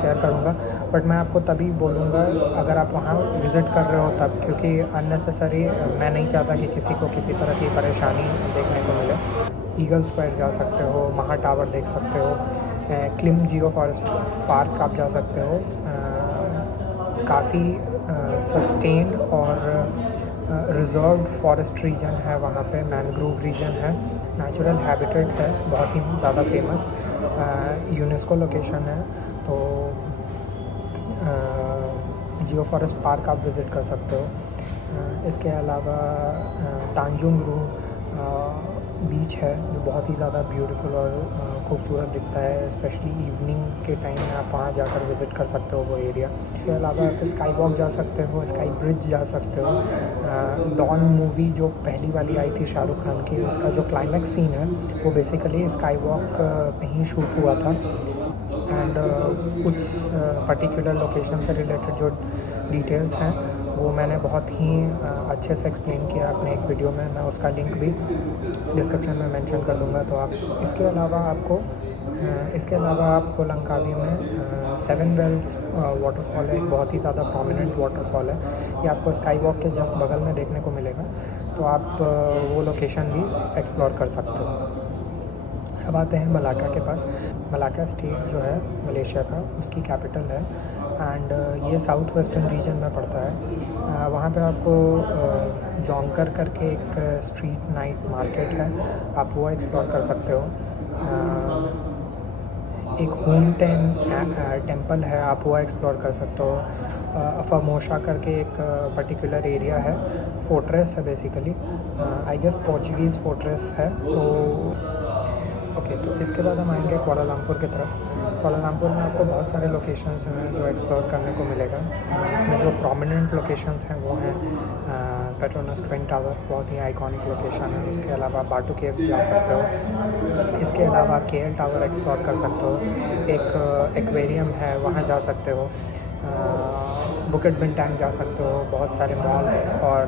शेयर करूँगा। बट मैं आपको तभी बोलूँगा अगर आप वहाँ विज़िट कर रहे हो तब, क्योंकि अननेसेसरी मैं नहीं चाहता कि किसी को किसी तरह की परेशानी देखने को मिले। ईगल स्क्वायर जा सकते हो, महा टावर देख सकते हो, क्लिम जियो फॉरेस्ट पार्क आप जा सकते हो। काफ़ी सस्टेन्ड और रिजर्व्ड फॉरेस्ट रीजन है वहाँ पे, मैनग्रोव रीजन है, नेचुरल हैबिटेट है, बहुत ही ज़्यादा फेमस, यूनेस्को लोकेशन है। तो जियो फॉरेस्ट पार्क आप विज़िट कर सकते हो। इसके अलावा तांजुंग रू बीच है जो बहुत ही ज़्यादा ब्यूटीफुल और खूबसूरत दिखता है, स्पेशली इवनिंग के टाइम में आप वहाँ जाकर विज़िट कर सकते हो वो एरिया। इसके अलावा आप स्काई वॉक जा सकते हो, स्काई ब्रिज जा सकते हो। डॉन मूवी जो पहली वाली आई थी शाहरुख खान की, उसका जो क्लाइमैक्स सीन है वो बेसिकली स्काई वॉक पे ही शूट हुआ था, एंड उस पर्टिकुलर लोकेशन से रिलेटेड जो डिटेल्स हैं वो मैंने बहुत ही अच्छे से एक्सप्लेन किया अपने एक वीडियो में। मैं उसका लिंक भी डिस्क्रिप्शन में मेंशन कर दूंगा। तो आप इसके अलावा आपको लंकावी में 7 वेल्स वाटरफॉल है, एक बहुत ही ज़्यादा प्रोमिनेंट वाटरफॉल है। ये आपको स्काई वॉक के जस्ट बगल में देखने को मिलेगा, तो आप वो लोकेशन भी एक्सप्लोर कर सकते हो। अब आते हैं मलाक्का के पास। मलाक्का स्टेट जो है मलेशिया का, उसकी कैपिटल है, एंड ये साउथ वेस्टर्न रीजन में पड़ता है। वहाँ पे आपको जोंकर करके एक स्ट्रीट नाइट मार्केट है, आप वो एक्सप्लोर कर सकते हो। एक होम टेम्पल है, आप वो एक्सप्लोर कर सकते हो। अफामोशा करके एक पर्टिकुलर एरिया है, फोर्ट्रेस है basically, I guess Portuguese fortress है। तो ओके, तो इसके बाद हम आएंगे कुआलालंपुर की तरफ। कोलालमपुर में आपको बहुत सारे लोकेशंस जो हैं जो एक्सप्लोर करने को मिलेगा, जिसमें जो प्रोमिनेंट लोकेशंस हैं वो हैं पेट्रोनस ट्विन टावर, बहुत ही आइकॉनिक लोकेशन है। उसके अलावा बाटू केव जा सकते हो। इसके अलावा केएल टावर एक्सप्लोर कर सकते हो। एक एक्वेरियम है, वहाँ जा सकते हो। बुकेट बिनटैंग जा सकते हो। बहुत सारे मॉल्स और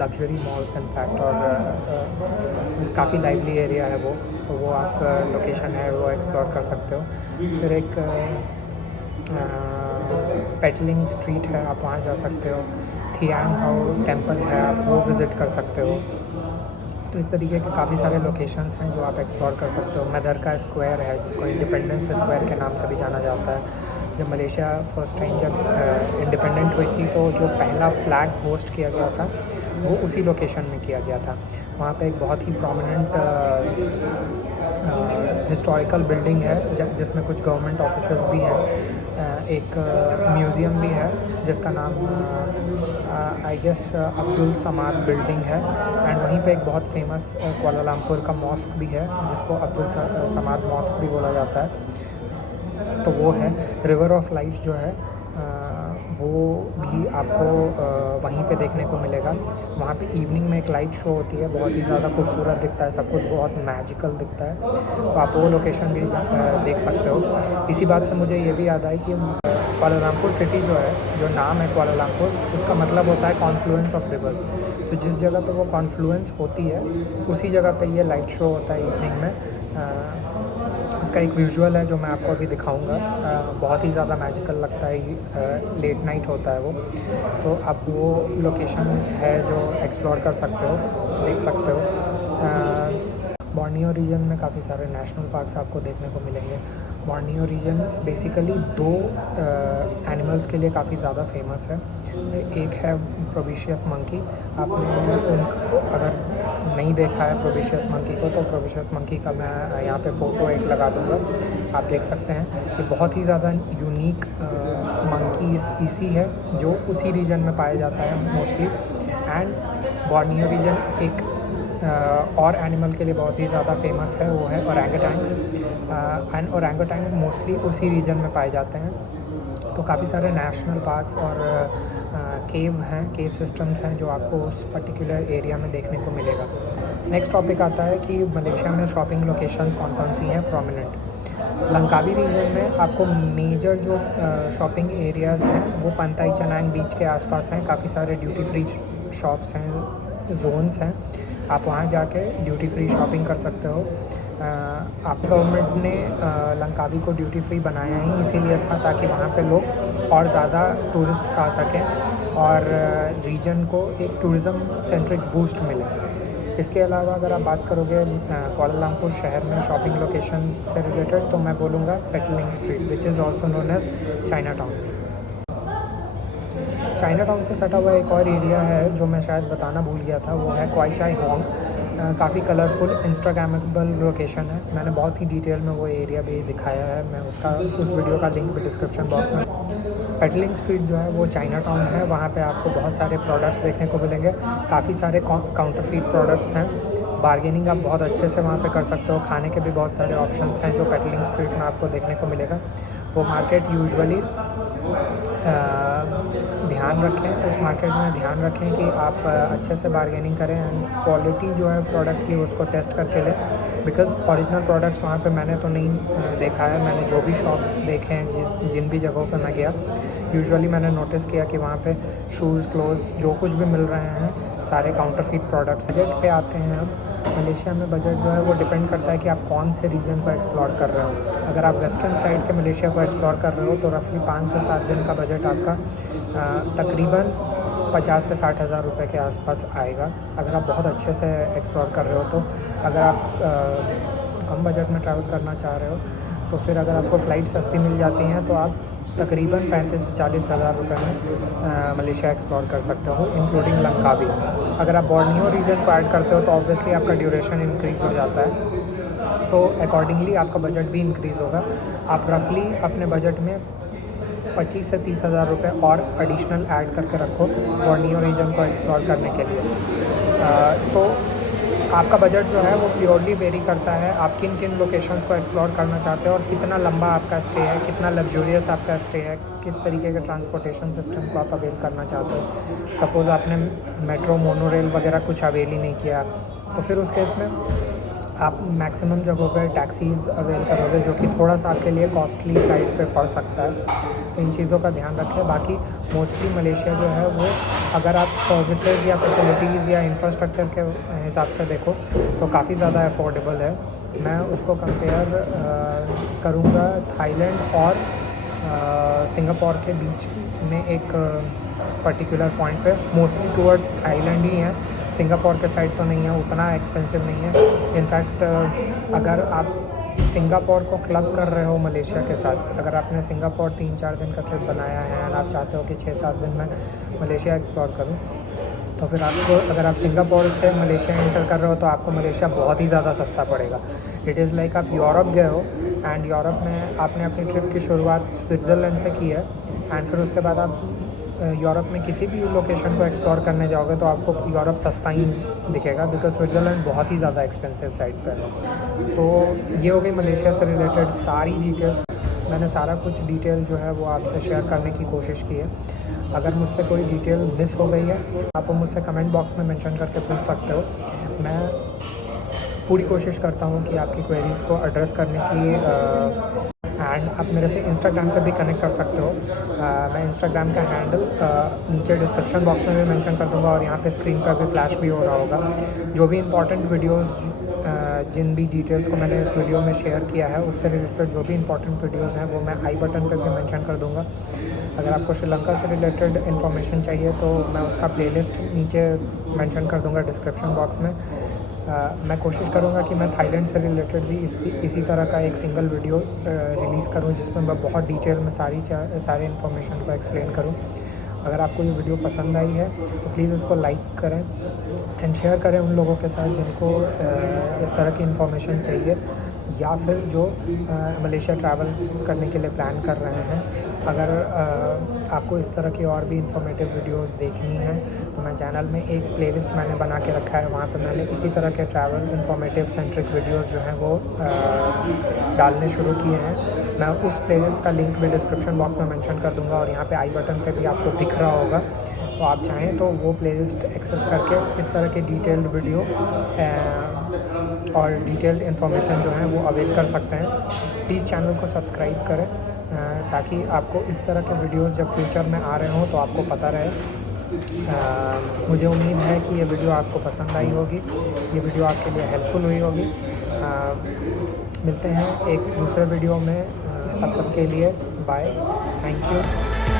लग्जरी मॉल्स इनफैक्ट, और काफ़ी लाइवली एरिया है वो, तो वो आप लोकेशन है वो एक्सप्लोर कर सकते हो। फिर एक पेटलिंग स्ट्रीट है, आप वहाँ जा सकते हो। थियांग हाउ टेम्पल है, आप वो विज़िट कर सकते हो। तो इस तरीके के काफ़ी सारे लोकेशंस हैं जो आप एक्सप्लोर कर सकते हो। मदरका स्क्वायर है, जिसको इंडिपेंडेंस स्क्वायर के नाम से भी जाना जाता है। जब मलेशिया फर्स्ट टाइम जब इंडिपेंडेंट हुई थी, तो जो पहला फ्लैग होस्ट किया गया था वो उसी लोकेशन में किया गया था। वहाँ पे एक बहुत ही प्रोमिनेंट हिस्टोरिकल बिल्डिंग है जिसमें कुछ गवर्नमेंट ऑफिसेस भी हैं। एक म्यूज़ियम भी है जिसका नाम I guess Abdul Samad building है। एंड वहीं पे एक बहुत फेमस कोलालमपुर का मॉस्क भी है, जिसको अब्दुल समाद मॉस्क भी बोला जाता है। तो वो है रिवर ऑफ लाइफ जो है, वो भी आपको वहीं पे देखने को मिलेगा। वहाँ पे इवनिंग में एक लाइट शो होती है, बहुत ही ज़्यादा खूबसूरत दिखता है, सब कुछ बहुत मैजिकल दिखता है। तो आप वो लोकेशन भी देख सकते हो। इसी बात से मुझे ये भी याद आई कि कोलालमपुर सिटी जो है, जो नाम है कोलालमपुर, उसका मतलब होता है कॉन्फ्लुएंस ऑफ रिवर्स। तो जिस जगह पे वो कॉन्फ्लुएंस होती है उसी जगह पे ये लाइट शो होता है इवनिंग में। उसका एक विजुअल है जो मैं आपको अभी दिखाऊंगा। बहुत ही ज़्यादा मैजिकल लगता है, लेट नाइट होता है वो। तो आप वो लोकेशन है जो एक्सप्लोर कर सकते हो, देख सकते हो। बोर्नियो रीजन में काफ़ी सारे नेशनल पार्क्स आपको देखने को मिलेंगे। बोर्नियो रीजन बेसिकली दो एनिमल्स के लिए काफ़ी ज़्यादा फेमस है। एक है प्रोबिशियस मंकी। आपने उनको अगर नहीं देखा है प्रोबिशियस मंकी को, तो प्रोबिशियस मंकी का मैं यहाँ पे फ़ोटो एक लगा दूँगा, आप देख सकते हैं। ये बहुत ही ज़्यादा यूनिक मंकी स्पीसी है जो उसी रीजन में पाया जाता है मोस्टली। एंड बोर्नियो रीजन एक और एनिमल के लिए बहुत ही ज़्यादा फेमस है, वो है ओरंगुटैंग्स। एंड ओरंगुटैंग मोस्टली उसी रीजन में पाए जाते हैं। तो काफ़ी सारे नेशनल पार्क्स और केव हैं, केव सिस्टम्स हैं जो आपको उस पर्टिकुलर एरिया में देखने को मिलेगा। नेक्स्ट टॉपिक आता है कि मलेशिया में शॉपिंग लोकेशंस कौन कौन सी हैं प्रोमिनेंट। लंकावी रीजन में आपको मेजर जो शॉपिंग एरियाज़ हैं वो पंताई चनांग बीच के आसपास हैं। काफ़ी सारे ड्यूटी फ्री शॉप्स हैं, जोन्स हैं, आप वहाँ जाके ड्यूटी फ्री शॉपिंग कर सकते हो। आप गवर्नमेंट ने लंकावी को ड्यूटी फ्री बनाया ही इसीलिए था ताकि वहाँ पे लोग और ज़्यादा टूरिस्ट्स आ सकें और रीजन को एक टूरिज़म सेंट्रिक बूस्ट मिले। इसके अलावा अगर आप बात करोगे कोलालमपुर शहर में शॉपिंग लोकेशन से रिलेटेड, तो मैं बोलूँगा Petaling Street, which is also known as Chinatown. Chinatown से सटा हुआ एक और एरिया है जो मैं शायद बताना भूल गया था, वो है क्वाई चाई होंग। काफ़ी कलरफुल इंस्टाग्रामेबल लोकेशन है। मैंने बहुत ही डिटेल में वो एरिया भी दिखाया है, मैं उस वीडियो का लिंक भी डिस्क्रिप्शन बॉक्स में। पेटलिंग स्ट्रीट जो है वो चाइना टाउन है, वहाँ पे आपको बहुत सारे प्रोडक्ट्स देखने को मिलेंगे। काफ़ी सारे काउंटरफीट प्रोडक्ट्स हैं। बार्गेनिंग आप बहुत अच्छे से वहाँ पे कर सकते हो। खाने के भी बहुत सारे ऑप्शंस हैं जो पेटलिंग स्ट्रीट में आपको देखने को मिलेगा। वो मार्केट यूजुअली ध्यान रखें, उस मार्केट में ध्यान रखें कि आप अच्छे से बार्गेनिंग करें एंड क्वालिटी जो है प्रोडक्ट की उसको टेस्ट करके लें। बिकॉज़ ओरिजिनल प्रोडक्ट्स वहाँ पे मैंने तो नहीं देखा है। मैंने जो भी शॉप्स देखे हैं, जिन भी जगहों पे मैं गया, यूजुअली मैंने नोटिस किया कि वहाँ पे शूज़, क्लोथ्स जो कुछ भी मिल रहे हैं सारे काउंटरफीट प्रोडक्ट्स। बजट पे आते हैं अब। मलेशिया में बजट जो है वो डिपेंड करता है कि आप कौन से रीजन को एक्सप्लोर कर रहे हो। अगर आप वेस्टर्न साइड के मलेशिया को एक्सप्लोर कर रहे हो तो रफली 5 से 7 दिन का बजट आपका तकरीबन 50 से 60 हज़ार रुपये के आसपास आएगा, अगर आप बहुत अच्छे से एक्सप्लोर कर रहे हो तो। अगर आप कम बजट में ट्रैवल करना चाह रहे हो तो फिर अगर आपको फ़्लाइट सस्ती मिल जाती हैं तो आप तकरीबन 35 से 40 हज़ार रुपये में मलेशिया एक्सप्लोर कर सकते हो, इंक्लूडिंग लंकावी। अगर आप बोर्नियो रीजन को ऐड करते हो तो ऑब्वियसली आपका ड्यूरेशन इंक्रीज़ हो जाता है, तो अकॉर्डिंगली आपका बजट भी इंक्रीज़ होगा। आप रफली अपने बजट में 25 से 30 हज़ार रुपये और एडिशनल ऐड करके रखो बोर्नियो रीजन को एक्सप्लोर करने के लिए। तो आपका बजट जो है वो प्योरली वेरी करता है, आप किन किन लोकेशंस को एक्सप्लोर करना चाहते हो और कितना लंबा आपका स्टे है, कितना लग्जूरियस आपका स्टे है, किस तरीके के ट्रांसपोर्टेशन सिस्टम को आप अवेल करना चाहते हो। सपोज़ आपने मेट्रो मोनो रेल वगैरह कुछ अवेल ही नहीं किया, तो फिर उस केस में आप मैक्सिमम जगहों पर टैक्सीज़ अवेल करोगे, जो कि थोड़ा सा आपके लिए कॉस्टली साइड पे पड़ सकता है। तो इन चीज़ों का ध्यान रखें। बाकी मोस्टली मलेशिया जो है वो, अगर आप सर्विसेज या फैसिलिटीज़ या इंफ्रास्ट्रक्चर के हिसाब से देखो तो काफ़ी ज़्यादा अफोर्डेबल है। मैं उसको कंपेयर करूँगा थाईलैंड और सिंगापुर के बीच में एक पर्टिकुलर पॉइंट पे। मोस्टली टूवर्ड्स थाईलैंड ही हैं, सिंगापुर के साइड तो नहीं है, उतना एक्सपेंसिव नहीं है। इनफैक्ट अगर आप सिंगापुर को क्लब कर रहे हो मलेशिया के साथ, अगर आपने सिंगापुर 3-4 दिन का ट्रिप बनाया है और आप चाहते हो कि 6-7 दिन में मलेशिया एक्सप्लोर करूं, तो फिर आपको, अगर आप सिंगापुर से मलेशिया एंटर कर रहे हो तो आपको मलेशिया बहुत ही ज़्यादा सस्ता पड़ेगा। इट इज़ लाइक आप यूरोप गए हो एंड यूरोप में आपने अपनी ट्रिप की शुरुआत स्विट्ज़रलैंड से की है एंड फिर उसके बाद आप यूरोप में किसी भी लोकेशन को एक्सप्लोर करने जाओगे तो आपको यूरोप सस्ता ही दिखेगा, बिकॉज स्विट्ज़रलैंड बहुत ही ज़्यादा एक्सपेंसिव साइड पर है। तो ये हो गई मलेशिया से रिलेटेड सारी डिटेल्स। मैंने सारा कुछ डिटेल जो है वो आपसे शेयर करने की कोशिश की है। अगर मुझसे कोई डिटेल मिस हो गई है आप मुझसे कमेंट बॉक्स में मेंशन करके पूछ सकते हो। मैं पूरी कोशिश करता हूँ कि आपकी क्वेरीज़ को एड्रेस करने की। एंड आप मेरे से इंस्टाग्राम पर भी कनेक्ट कर सकते हो। मैं इंस्टाग्राम का हैंडल नीचे डिस्क्रिप्शन बॉक्स में भी मेंशन कर दूँगा और यहाँ पे स्क्रीन पर भी फ्लैश भी हो रहा होगा। जो भी इंपॉर्टेंट वीडियोस, जिन भी डिटेल्स को मैंने इस वीडियो में शेयर किया है उससे रिलेटेड जो भी इंपॉर्टेंट वीडियोस हैं वो मैं आई बटन पर भी मेंशन कर दूँगा। अगर आपको श्रीलंका से रिलेटेड इन्फॉर्मेशन चाहिए तो मैं उसका प्लेलिस्ट नीचे मेंशन कर दूँगा डिस्क्रिप्शन बॉक्स में। मैं कोशिश करूँगा कि मैं थाईलैंड से रिलेटेड भी इसी तरह का एक सिंगल वीडियो रिलीज़ करूँ जिसमें मैं बहुत डिटेल में सारी इन्फॉर्मेशन को एक्सप्लेन करूँ। अगर आपको ये वीडियो पसंद आई है तो प्लीज़ इसको लाइक करें एंड शेयर करें उन लोगों के साथ जिनको इस तरह की इन्फॉर्मेशन चाहिए या फिर जो मलेशिया ट्रैवल करने के लिए प्लान कर रहे हैं। अगर आपको इस तरह की और भी इंफॉर्मेटिव वीडियोस देखनी है तो मैं चैनल में एक प्लेलिस्ट मैंने बना के रखा है, वहाँ पे मैंने इसी तरह के ट्रैवल इंफॉर्मेटिव सेंट्रिक वीडियोस जो हैं वो डालने शुरू किए हैं। मैं उस प्लेलिस्ट का लिंक भी डिस्क्रिप्शन बॉक्स में मेंशन कर दूंगा और यहाँ पे आई बटन पे भी आपको दिख रहा होगा। तो आप चाहें तो वो प्लेलिस्ट एक्सेस करके इस तरह के डिटेल्ड वीडियो और डिटेल्ड इन्फॉर्मेशन जो है वो अवेल कर सकते हैं। प्लीज़ चैनल को सब्सक्राइब करें ताकि आपको इस तरह के वीडियोस जब फ्यूचर में आ रहे हों तो आपको पता रहे। मुझे उम्मीद है कि ये वीडियो आपको पसंद आई होगी, ये वीडियो आपके लिए हेल्पफुल हुई होगी। मिलते हैं एक दूसरे वीडियो में, तब तक के लिए बाय, थैंक यू।